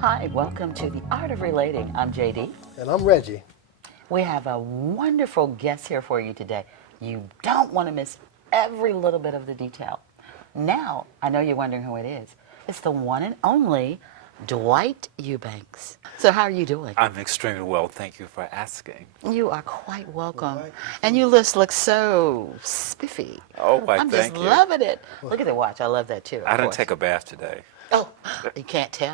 Hi, welcome to The Art of Relating. I'm JD. And I'm Reggie. We have a wonderful guest here for you today. You don't want to miss every little bit of the detail. Now, I know you're wondering who it is. It's the one and only Dwight Eubanks. So how are you doing? I'm extremely well, thank you for asking. You are quite welcome. And you just look so spiffy. Oh, why, I'm thank just you. loving it. Look at the watch. I love that too. I didn't take a bath today. Oh, you can't tell.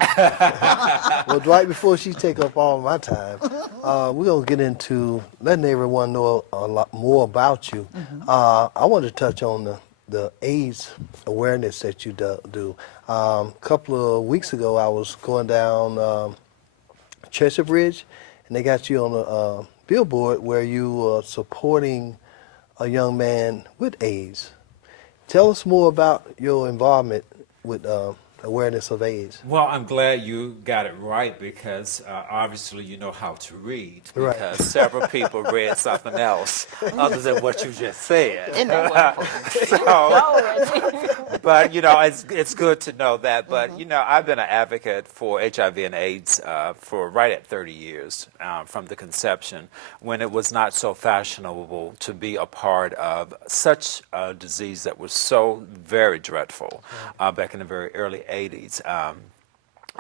Well, Dwight, before she take up all my time, we're going to get into letting everyone know a lot more about you. I want to touch on the AIDS awareness that you do. A couple of weeks ago, I was going down Cheshire Bridge, and they got you on a billboard where you were supporting a young man with AIDS. Tell us more about your involvement with awareness of AIDS. Well, I'm glad you got it right because obviously you know how to read because Right. several people read something else other than what you just said. Isn't that wonderful? So, but you know, it's good to know that. But you know, I've been an advocate for HIV and AIDS for right at 30 years from the conception, when it was not so fashionable to be a part of such a disease that was so very dreadful back in the very early 80s.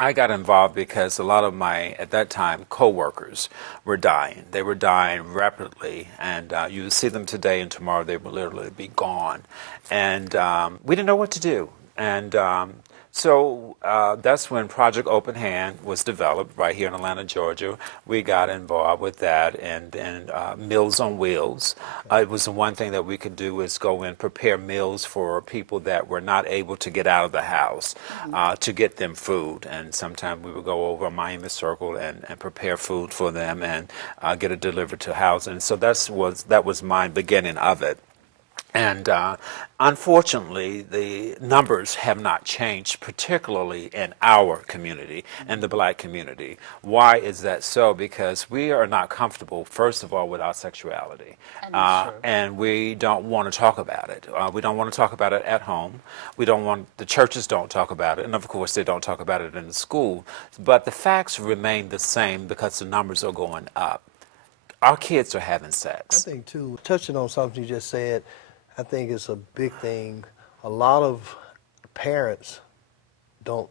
I got involved because a lot of my, at that time, co-workers were dying. They were dying rapidly, and you would see them today and tomorrow they would literally be gone. And we didn't know what to do. And so that's when Project Open Hand was developed right here in Atlanta, Georgia. We got involved with that, and Meals on Wheels. It was the one thing that we could do is go and prepare meals for people that were not able to get out of the house to get them food. And sometimes we would go over Miami Circle and prepare food for them and get it delivered to housing. So that was my beginning of it. And unfortunately, the numbers have not changed, particularly in our community, in the black community. Why is that so? Because we are not comfortable, first of all, with our sexuality. And we don't want to talk about it. We don't want to talk about it at home. The churches don't talk about it. And of course, they don't talk about it in the school. But the facts remain the same because the numbers are going up. Our kids are having sex. I think, too, touching on something you just said, I think it's a big thing. A lot of parents don't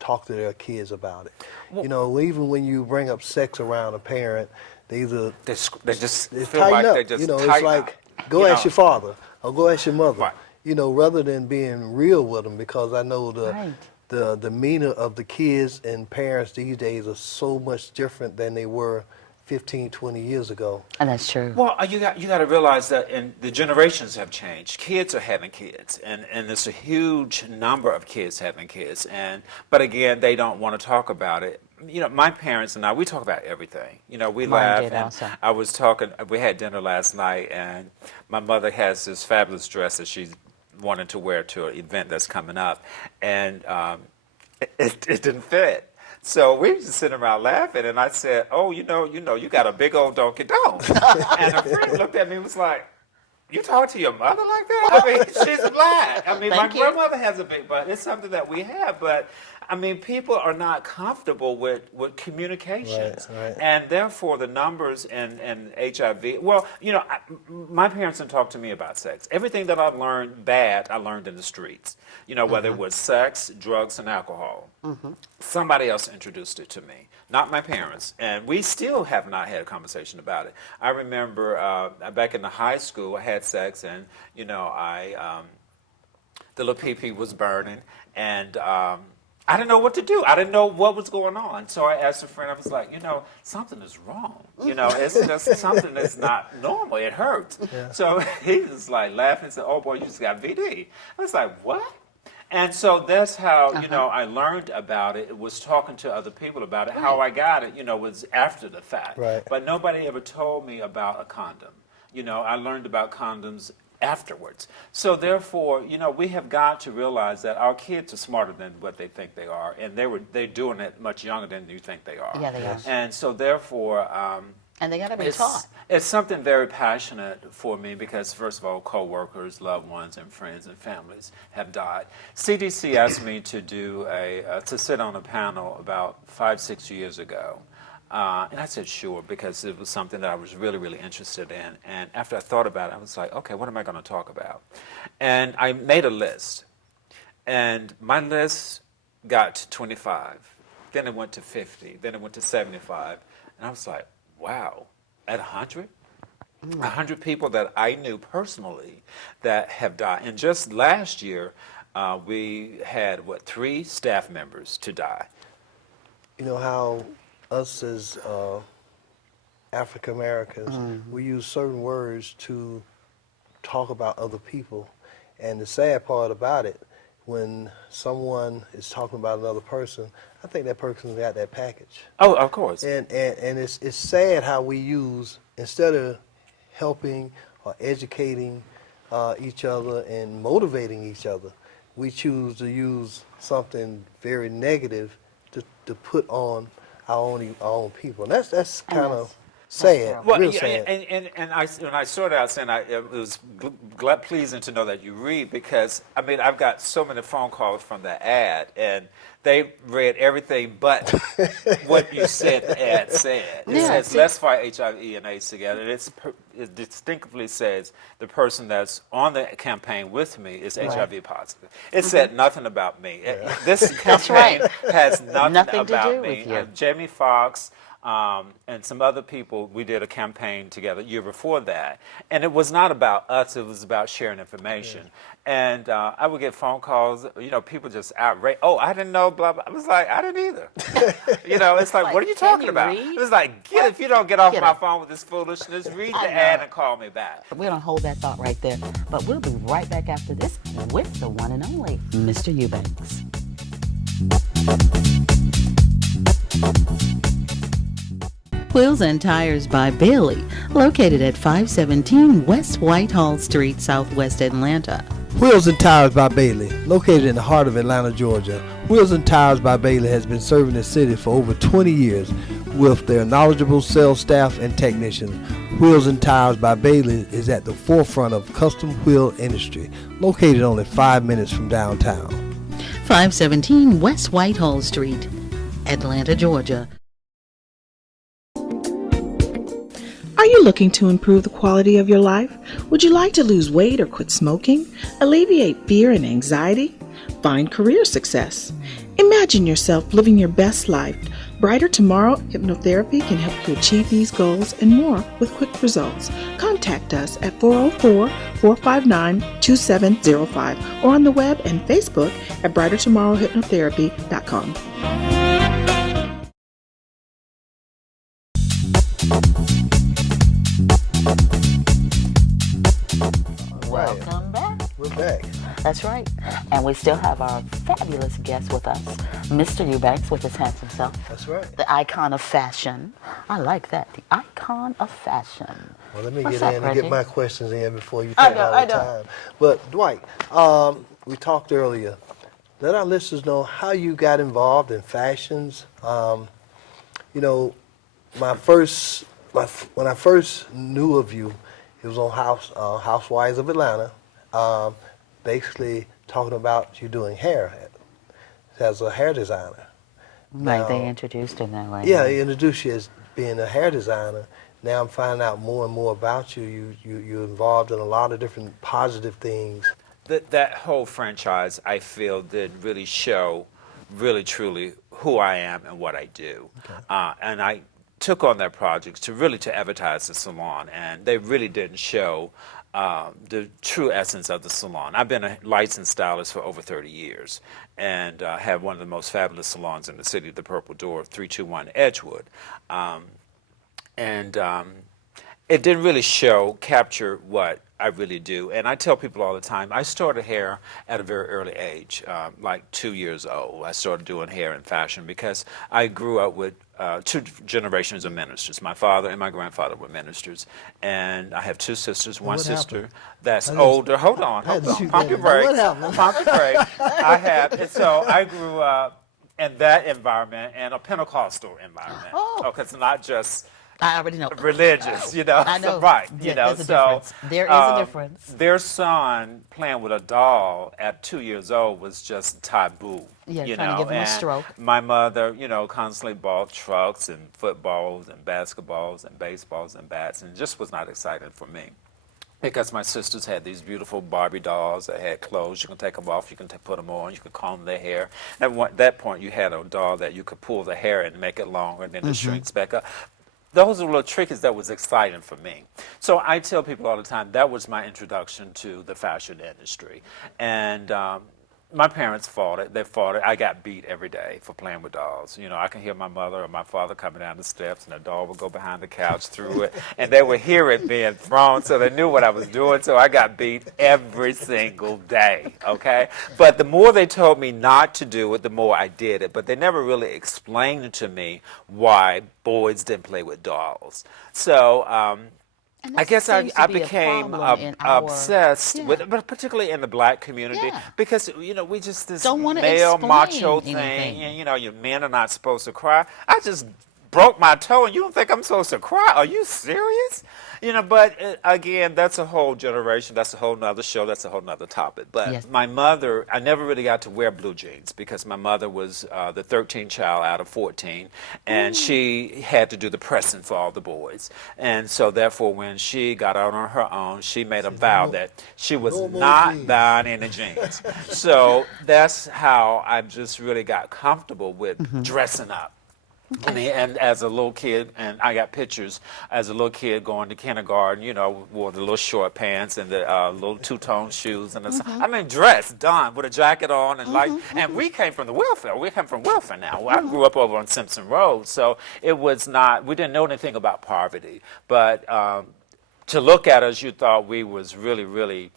talk to their kids about it. Well, you know, even when you bring up sex around a parent, they either they just it's feel tighten like up. they just You know, it's tighten like up. go ask your father or go ask your mother. Right. You know, rather than being real with them, because I know Right. the demeanor of the kids and parents these days are so much different than they were 15, 20 years ago. And that's true. Well, you got to realize that the generations have changed. Kids are having kids, and there's a huge number of kids having kids. But again, they don't want to talk about it. You know, my parents and I, we talk about everything. You know, we Mine laugh. did And also. I was talking. We had dinner last night, and my mother has this fabulous dress that she's wanted to wear to an event that's coming up, and it didn't fit. So we were just sitting around laughing, and I said, "Oh, you know, you got a big old donkey dog." And a friend looked at me and was like, "You talk to your mother like that?" I mean, she's black. I mean, Thank my you. grandmother has a big butt. It's something that we have, but I mean, people are not comfortable with communications, Right. and therefore the numbers in HIV. Well, you know, my parents didn't talk to me about sex. Everything that I learned bad, I learned in the streets. You know, whether it was sex, drugs, and alcohol. Somebody else introduced it to me, not my parents, and we still have not had a conversation about it. I remember back in the high school, I had sex, and you know, the little pee-pee was burning, and I didn't know what to do. I didn't know what was going on. So I asked a friend, I was like, something is wrong. It's just something that's not normal. It hurts. Yeah. So he was like laughing and said, oh boy, you just got VD. I was like, what? And so that's how, I learned about it. It was talking to other people about it. Right. How I got it, was after the fact. Right. But nobody ever told me about a condom. I learned about condoms afterwards. So therefore, we have got to realize that our kids are smarter than what they think they are, and they're doing it much younger than you think they are. Yeah, they are. And so therefore, And they got to be taught. it's something very passionate for me because, first of all, coworkers, loved ones, and friends and families have died. CDC asked me to do to sit on a panel about 5-6 years ago. And I said, sure, because it was something that I was really, really interested in. And after I thought about it, I was like, okay, what am I going to talk about? And I made a list. And my list got to 25. Then it went to 50. Then it went to 75. And I was like, wow, at 100? 100 people that I knew personally that have died. And just last year, we had, 3 staff members to die. You know how us as African Americans, we use certain words to talk about other people. And the sad part about it, when someone is talking about another person, I think that person's got that package. Oh, of course. And it's sad how we use, instead of helping or educating each other and motivating each other, we choose to use something very negative to put on our own people. And that's kind of sad, Well, real yeah, sad. and when I started out saying it was pleasing to know that you read because, I've got so many phone calls from the ad, and they read everything but what you said the ad said. It says, let's fight HIV and AIDS together. And it distinctly says the person that's on the campaign with me is HIV positive. It said nothing about me. This campaign has nothing to about do me. with you. Jamie Foxx, and some other people, we did a campaign together year before that. And it was not about us, it was about sharing information. And I would get phone calls, people just outraged. Oh, I didn't know, blah, blah. I was like, I didn't either. It's like, what are you can talking you about? read? It was like, if you don't get off Get my it. phone with this foolishness, read I the know. ad and call me back. We're going to hold that thought right there. But we'll be right back after this with the one and only Mr. Eubanks. Wheels and Tires by Bailey, located at 517 West Whitehall Street, Southwest Atlanta. Wheels and Tires by Bailey, located in the heart of Atlanta, Georgia. Wheels and Tires by Bailey has been serving the city for over 20 years with their knowledgeable sales staff and technicians. Wheels and Tires by Bailey is at the forefront of custom wheel industry, located only 5 minutes from downtown. 517 West Whitehall Street, Atlanta, Georgia. Are you looking to improve the quality of your life? Would you like to lose weight or quit smoking? Alleviate fear and anxiety? Find career success? Imagine yourself living your best life. Brighter Tomorrow Hypnotherapy can help you achieve these goals and more with quick results. Contact us at 404-459-2705 or on the web and Facebook at brightertomorrowhypnotherapy.com. Welcome back. We're back. That's right. And we still have our fabulous guest with us, Mr. Eubanks with his handsome self. That's right. The icon of fashion. I like that. The icon of fashion. Well, let me What's get up, in and Reggie? get my questions in before you I take know, all I the know. time. But Dwight, we talked earlier. Let our listeners know how you got involved in fashions. When I first knew of you, it was on Housewives of Atlanta, basically talking about you doing hair as a hair designer. Right, they Now- introduced him that way. Yeah, they introduced you as being a hair designer. Now I'm finding out more and more about you. You're involved in a lot of different positive things. That whole franchise, I feel, did really show, really truly, who I am and what I do. And I took on that project to advertise the salon, and they really didn't show the true essence of the salon. I've been a licensed stylist for over 30 years and have one of the most fabulous salons in the city, the Purple Door, 321 Edgewood. And it didn't really capture what I really do. And I tell people all the time, I started hair at a very early age, like 2 years old. I started doing hair and fashion because I grew up with two generations of ministers. My father and my grandfather were ministers. And I have two sisters, one what sister happened? that's older. Hold on. Pump your brakes. What happened? Pump your brakes. And so I grew up in that environment and a Pentecostal environment. Oh. It's not just I already know. religious, you know. I know. So, right, Yeah, you know. there's a So difference. There is a difference. Their son playing with a doll at 2 years old was just taboo. Yeah, you trying to know? give him a And stroke. My mother, constantly bought trucks and footballs and basketballs and baseballs and bats, and it just was not exciting for me. Because my sisters had these beautiful Barbie dolls that had clothes. You can take them off, you can put them on, you can comb their hair. And at that point, you had a doll that you could pull the hair and make it longer, and then it shrinks back up. Those are little tricks that was exciting for me. So I tell people all the time, that was my introduction to the fashion industry. And my parents fought it. They fought it. I got beat every day for playing with dolls. I can hear my mother or my father coming down the steps, and the doll would go behind the couch through it, and they would hear it being thrown, so they knew what I was doing. So I got beat every single day, okay? But the more they told me not to do it, the more I did it. But they never really explained to me why boys didn't play with dolls. So And I this guess seems I to be a became problem in our- obsessed Yeah. with, but particularly in the black community, Yeah. because we just this Don't wanna male explain macho anything. thing, and your men are not supposed to cry. I just broke my toe, and you don't think I'm supposed to cry? Are you serious? But again, that's a whole generation. That's a whole nother show. That's a whole nother topic. But Yes. my mother, I never really got to wear blue jeans because my mother was the 13th child out of 14, and she had to do the pressing for all the boys. And so therefore, when she got out on her own, she made a vow that she was no more not jeans. buying any jeans. So that's how I just really got comfortable with dressing up. I mean, and as a little kid, and I got pictures as a little kid going to kindergarten, wore the little short pants and the little two-tone shoes, and I mean, dressed, done, with a jacket on, and and we came from the welfare. We came from welfare now. I grew up over on Simpson Road, so it was not, we didn't know anything about poverty, but to look at us, you thought we was really, really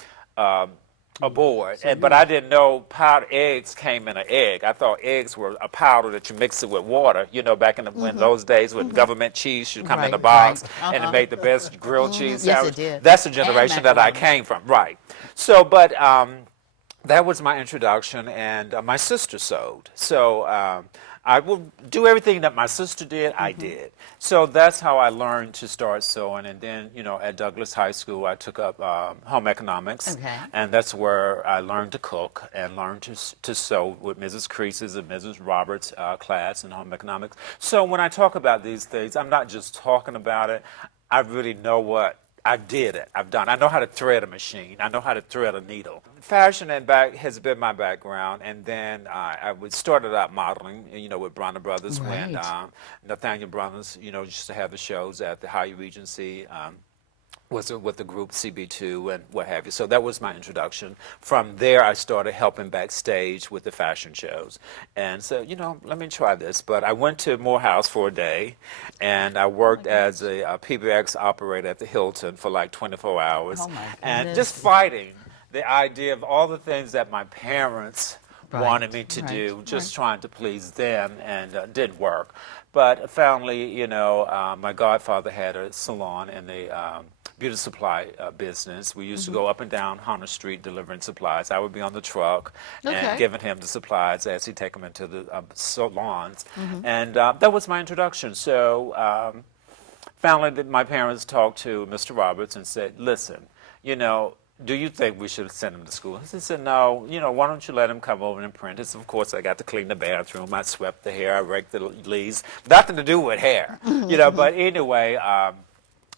aboard. But I didn't know powdered eggs came in an egg. I thought eggs were a powder that you mix it with water. Back in when those days when government cheese should come in a Right, box, right. and it made the best grilled cheese Yes, sandwich. it did. That's the generation And that I macaroni. came from. Right. So, but that was my introduction, and my sister sewed. So I will do everything that my sister did, I did. So that's how I learned to start sewing. And then, at Douglas High School, I took up home economics. Okay. And that's where I learned to cook and learned to sew with Mrs. Creases and Mrs. Roberts' class in home economics. So when I talk about these things, I'm not just talking about it. I really know what I did it. I've done. I know how to thread a machine. I know how to thread a needle. Fashion and has been my background, and then I started out modeling, with Bronner Brothers when Right. Nathaniel Brothers, used to have the shows at the Hyatt Regency. Was with the group CB2 and what have you. So that was my introduction. From there, I started helping backstage with the fashion shows. And so, let me try this. But I went to Morehouse for a day, and I worked as a PBX operator at the Hilton for like 24 hours. Oh, my and goodness. just fighting the idea of all the things that my parents Right, wanted me to right, do, just right. trying to please them, and didn't work. But finally, my godfather had a salon in the beauty supply business. We used to go up and down Hunter Street delivering supplies. I would be on the truck Okay. and giving him the supplies as he'd take them into the salons. And that was my introduction. So finally, my parents talked to Mr. Roberts and said, listen, do you think we should send him to school? He said, no, why don't you let him come over and apprentice? Of course, I got to clean the bathroom. I swept the hair. I raked the leaves. Nothing to do with hair, But anyway,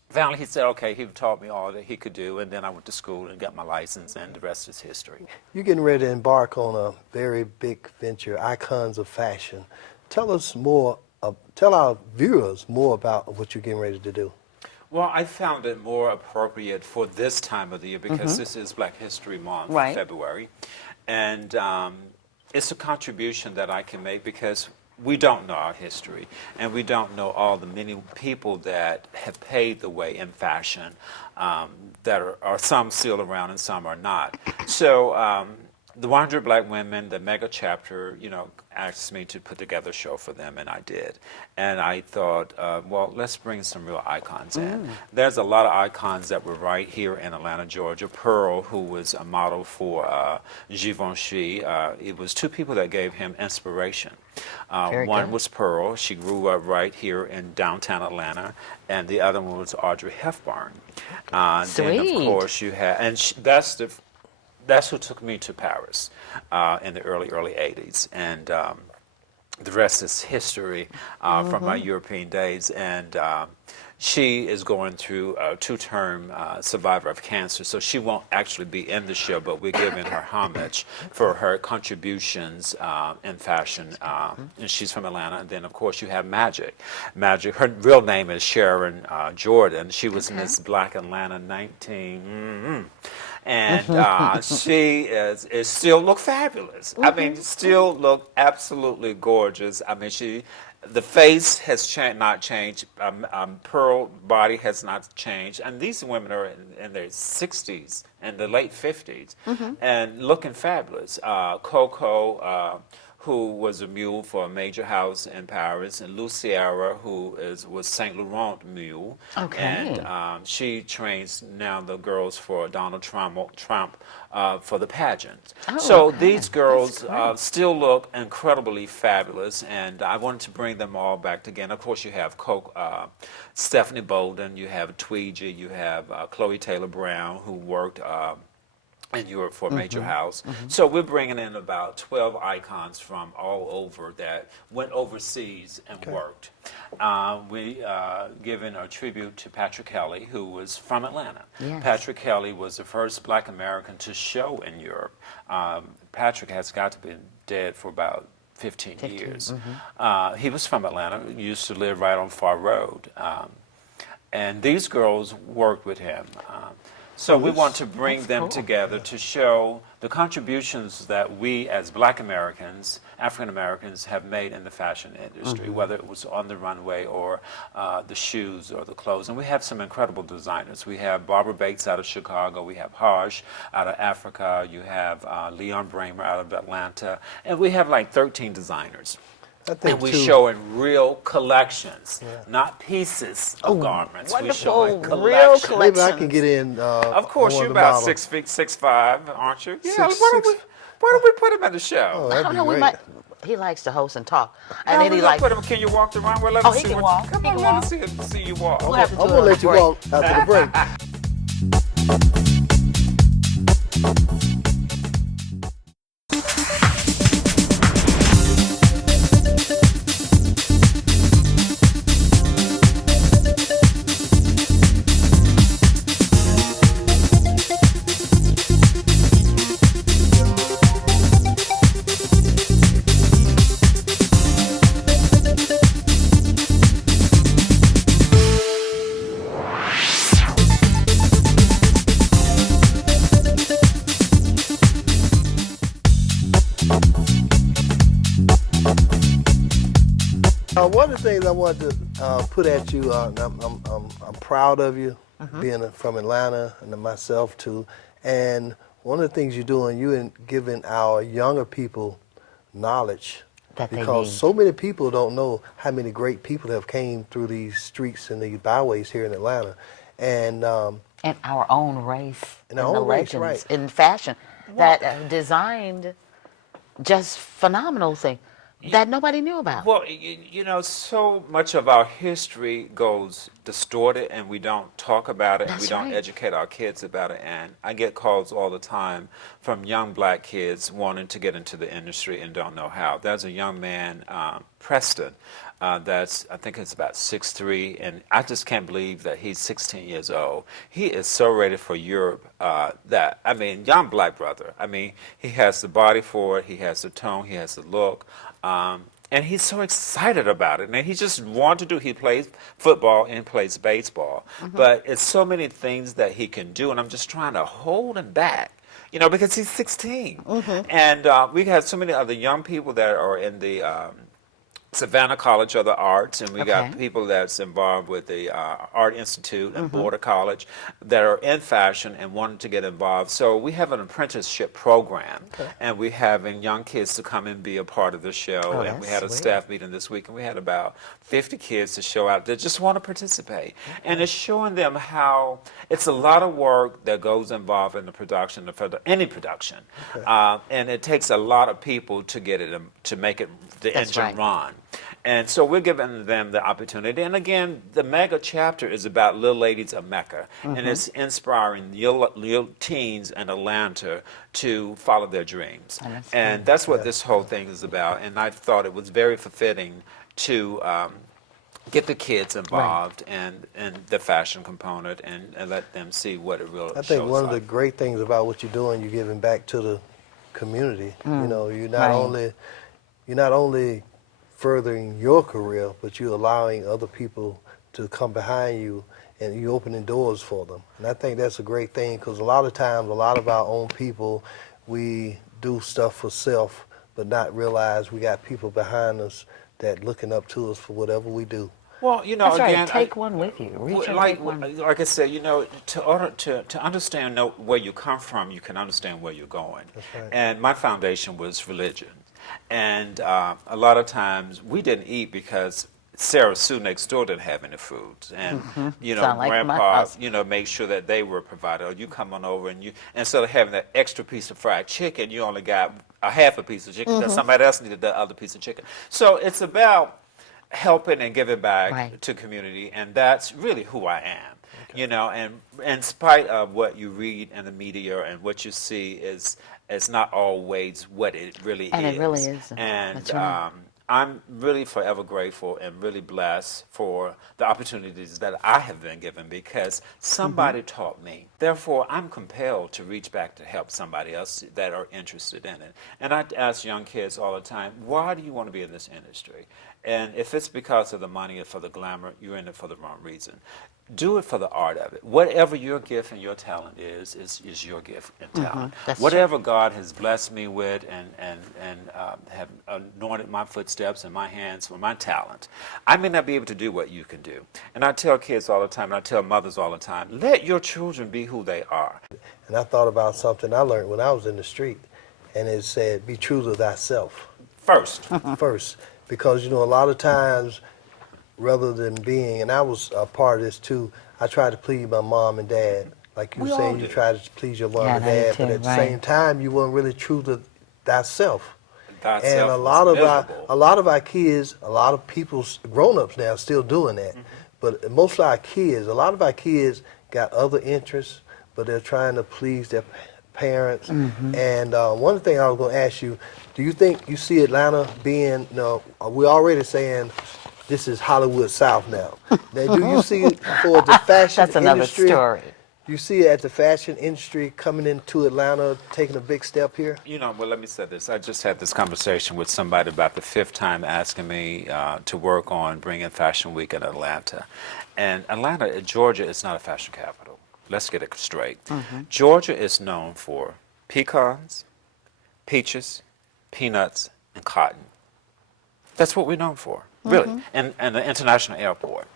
finally he said, okay, he taught me all that he could do. And then I went to school and got my license, and the rest is history. You're getting ready to embark on a very big venture, Icons of Fashion. Tell us more, tell our viewers more about what you're getting ready to do. Well, I found it more appropriate for this time of the year because this is Black History Month, Right. February. And it's a contribution that I can make because we don't know our history and we don't know all the many people that have paved the way in fashion that are some still around and some are not. So the 100 Black Women, the mega chapter, asked me to put together a show for them, and I did. And I thought, well, let's bring some real icons in. There's a lot of icons that were right here in Atlanta, Georgia. Pearl, who was a model for Givenchy, it was two people that gave him inspiration. Very One good. was Pearl. She grew up right here in downtown Atlanta, and the other one was Audrey Hepburn. Then, of Sweet. course, you had, and that's who took me to Paris in the early 80s. And the rest is history from my European days. And she is going through a two-term survivor of cancer, so she won't actually be in the show, but we're giving her homage for her contributions in fashion. And she's from Atlanta. And then, of course, you have Magic. Magic, her real name is Sharon Jordan. She was Miss Black Atlanta 19... And she is still look fabulous. I mean, still look absolutely gorgeous. I mean, the face has not changed. Pearl body has not changed. And these women are in their 60s and the late 50s and looking fabulous. Coco, who was a mule for a major house in Paris, and Luciara, who was Saint Laurent mule. Okay. And she trains now the girls for Donald Trump for the pageant. Oh, so okay. these girls That's great. still look incredibly fabulous, and I wanted to bring them all back again. Of course, you have Stephanie Bolden, you have Tweedy, you have Chloe Taylor Brown, who worked in Europe for a major house. So we're bringing in about 12 icons from all over that went overseas and worked. We giving a tribute to Patrick Kelly, who was from Atlanta. Yes. Patrick Kelly was the first Black American to show in Europe. Patrick has got to be dead for about 15 years. He was from Atlanta, used to live right on Far Road. And these girls worked with him. So we want to bring them together to show the contributions that we as Black Americans, African Americans, have made in the fashion industry, whether it was on the runway or the shoes or the clothes. And we have some incredible designers. We have Barbara Bates out of Chicago. We have Haj out of Africa. You have Leon Bramer out of Atlanta. And we have like 13 designers. I think And we too, show in real collections, not pieces of garments. We show in Wonderful, real collections. maybe I can collections. get in. Of course, on you're the about model. 6 feet, 6'5", aren't you? Yeah. Six- why six- don't we put him in the show? Oh, I that'd don't be know. We great. might. He likes to host and talk, and No, then we're he gonna likes. put him. Can you walk the runway? Let Oh, us he see can what- walk. Come He on, can let walk. us see you walk. We'll have to I'm do gonna a let you break. walk after the break. One of the things I wanted to put at you, and I'm proud of you, being from Atlanta, and myself too. And one of the things you're doing, you're giving our younger people knowledge, That they because need. so many people don't know how many great people have came through these streets and these byways here in Atlanta, and And our own race, In and our the own race, legends right. in fashion that designed just phenomenal things that nobody knew about. Well, so much of our history goes distorted, and we don't talk about it. That's We don't right. educate our kids about it. And I get calls all the time from young Black kids wanting to get into the industry and don't know how. There's a young man, Preston, I think it's about 6'3", and I just can't believe that he's 16 years old. He is so ready for Europe young Black brother. I mean, he has the body for it, he has the tone, he has the look. And he's so excited about it. And he just wants to do, he plays football and plays baseball. But it's so many things that he can do, and I'm just trying to hold him back. You know, because he's 16. And we have so many other young people that are in the Savannah College of the Arts, and we got people that's involved with the Art Institute and Border College that are in fashion and wanting to get involved. So we have an apprenticeship program, and we're having young kids to come and be a part of the show. And we had a staff meeting this week, and we had about 50 kids to show out that just want to participate. And it's showing them how it's a lot of work that goes involved in the production of any production, and it takes a lot of people to get it to make it the engine run. And so we're giving them the opportunity. And again, the mega chapter is about Little Ladies of Mecca. And it's inspiring young teens in Atlanta to follow their dreams. And that's what this whole thing is about. And I thought it was very fulfilling to get the kids involved in the fashion component and let them see what it really shows. I think one of the great things about what you're doing, you're giving back to the community. You know, you're not only furthering your career, but you're allowing other people to come behind you, and you're opening doors for them. And I think that's a great thing, because a lot of times, a lot of our own people, we do stuff for self, but not realize we got people behind us that looking up to us for whatever we do. Well, you know, That's again, right. Take one with you. Reach and like take one. like I said, you know, to understand where you come from, you can understand where you're going. That's right. And my foundation was religion, and a lot of times we didn't eat because Sarah Sue next door didn't have any food, and you know, Sound like my Grandpa, house. you know, made sure that they were provided. Or you come on over, and you, instead of having that extra piece of fried chicken, you only got a half a piece of chicken. That somebody else needed the other piece of chicken. So it's about helping and giving back to community, and that's really who I am. You know, and in spite of what you read in the media and what you see is not always what it really is. And it really isn't. And That's right. I'm really forever grateful and really blessed for the opportunities that I have been given, because somebody taught me. Therefore, I'm compelled to reach back to help somebody else that are interested in it. And I ask young kids all the time, why do you want to be in this industry? And if it's because of the money or for the glamour, you're in it for the wrong reason. Do it for the art of it. Whatever your gift and your talent is your gift and talent. That's Whatever God has blessed me with and have anointed my footsteps and my hands for my talent, I may not be able to do what you can do. And I tell kids all the time, and I tell mothers all the time, let your children be who they are. And I thought about something I learned when I was in the street, and it said, be true to thyself First. first. Because, you know, a lot of times, rather than being, and I was a part of this too, I tried to please my mom and dad. Like you We all saying, you do. tried to please your mom Yeah, and I do dad, but too, at the right. same time, you weren't really true to thyself. Thyself And a was lot of miserable. our kids, a lot of people, grown-ups now, still doing that. But most of our kids, a lot of our kids got other interests, but they're trying to please their parents. And one thing I was going to ask you, do you think you see Atlanta being, you know, we're already saying this is Hollywood South now. Now, do you see it for the fashion That's another industry? story. You see it at the fashion industry coming into Atlanta, taking a big step here? You know, well, let me say this. I just had this conversation with somebody about the 5th time asking me to work on bringing Fashion Week in Atlanta. And Atlanta, Georgia is not a fashion capital. Let's get it straight. Georgia is known for pecans, peaches, peanuts, and cotton. That's what we're known for, really, and the international airport.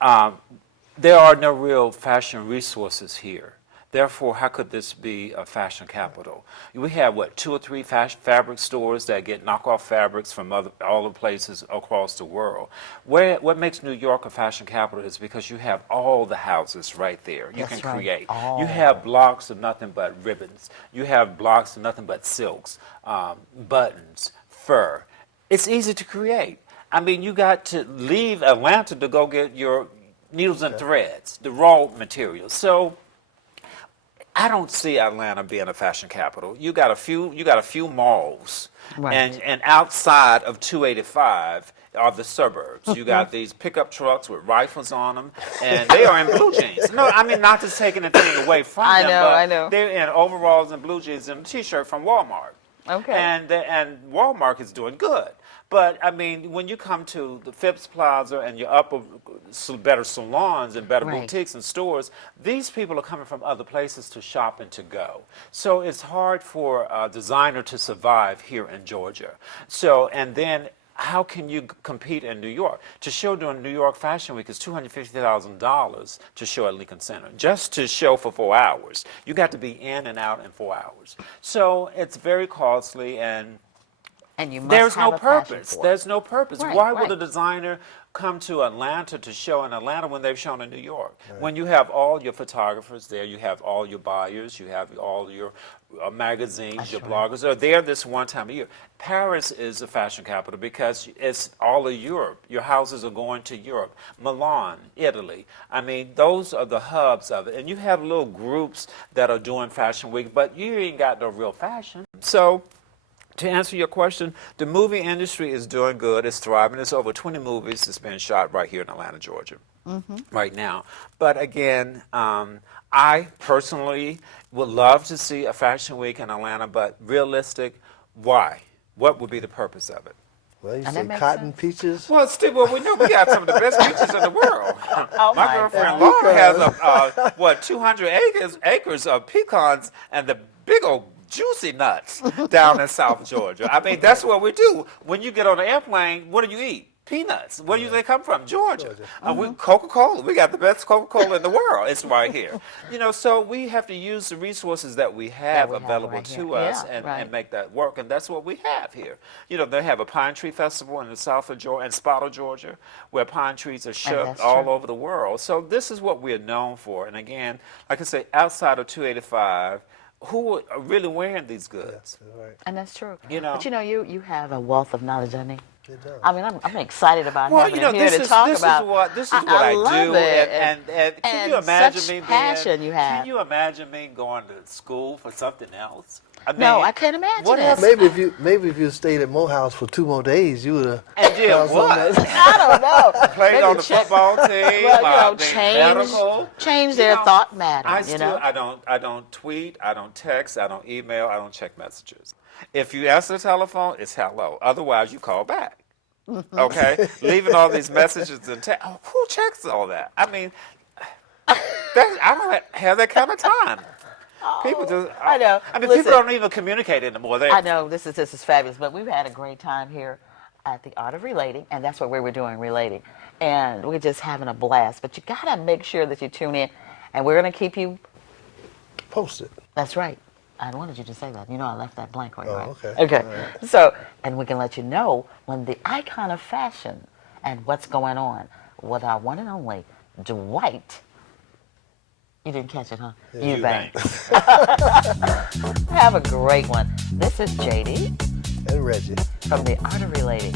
There are no real fashion resources here. Therefore, how could this be a fashion capital? We have, what, 2 or 3 fabric stores that get knockoff fabrics from all the places across the world. What makes New York a fashion capital is because you have all the houses right there. You That's can right. create. All. You have blocks of nothing but ribbons. You have blocks of nothing but silks, buttons, fur. It's easy to create. I mean, you got to leave Atlanta to go get your needles and threads, the raw materials. So I don't see Atlanta being a fashion capital. You got a few malls, Right. and outside of 285 are the suburbs. You got these pickup trucks with rifles on them, and they are in blue jeans. No, I mean, not to take anything away from I them, know, but I know. they're in overalls and blue jeans and a T-shirt from Walmart. Okay. And Walmart is doing good. But I mean, when you come to the Phipps Plaza and your upper, better salons and better Right. boutiques and stores, these people are coming from other places to shop and to go. So it's hard for a designer to survive here in Georgia. So, and then how can you compete in New York? To show during New York Fashion Week is $250,000 to show at Lincoln Center, just to show for 4 hours. You got to be in and out in 4 hours. So it's very costly, and And you must there's have no a passion purpose. for it. There's no purpose. Right, Why would a right. designer come to Atlanta to show in Atlanta when they've shown in New York? When you have all your photographers there, you have all your buyers, you have all your magazines, your bloggers are there this one time a year. Paris is the fashion capital because it's all of Europe. Your houses are going to Europe. Milan, Italy. I mean, those are the hubs of it. And you have little groups that are doing Fashion Week, but you ain't got no real fashion. So, to answer your question, the movie industry is doing good. It's thriving. There's over 20 movies that's been shot right here in Atlanta, Georgia, right now. But again, I personally would love to see a fashion week in Atlanta, but realistic, why? What would be the purpose of it? Well, you And say that makes cotton sense. peaches. Well, Steve, well, we know we got some of the best peaches in the world. Oh My my girlfriend God. Laura has 200 acres of pecans and the big old juicy nuts down in South Georgia. I mean, that's what we do. When you get on an airplane, what do you eat? Peanuts. Where do they come from? Georgia. We Coca-Cola. We got the best Coca-Cola in the world. It's right here. You know, so we have to use the resources that we have we have available right to here. us Yeah, and right. make that work. And that's what we have here. You know, they have a pine tree festival in the south of Georgia, in Sparta, Georgia, where pine trees are shipped that's all true. over the world. So this is what we're known for. And again, like I say, outside of 285, who are really wearing these goods? That's right. And that's true. You know. But you have a wealth of knowledge, doesn't he? It does. I mean, I'm excited about Well, having you know, him here to talk about. this is what I love do, it. and can and you imagine such me passion being? you have. Can you imagine me going to school for something else? I mean, No, I can't imagine what it. else? Maybe if you stayed at Morehouse for 2 more days, you would have. And did what? I don't know. Played Maybe on the check- football team. Well, the change medical. change You their know, thought matter. I you still, know. I don't tweet, I don't text, I don't email, I don't check messages. If you answer the telephone, it's hello. Otherwise, you call back. Okay, leaving all these messages and text. Oh, who checks all that? I mean, I don't have that kind of time. People just. I know. I mean, Listen. people don't even communicate anymore. I know this is fabulous, but we've had a great time here at the Art of Relating, and that's what we were doing, relating, and we're just having a blast. But you gotta make sure that you tune in, and we're gonna keep you. Posted. That's right. I wanted you to say that. You know, I left that blank on you, Oh, right? okay. Okay. All right. So, and we can let you know when the icon of fashion and what's going on with our one and only Dwight. You didn't catch it, huh? Eubanks. Have a great one. This is JD And Reggie. from the Art of Relating.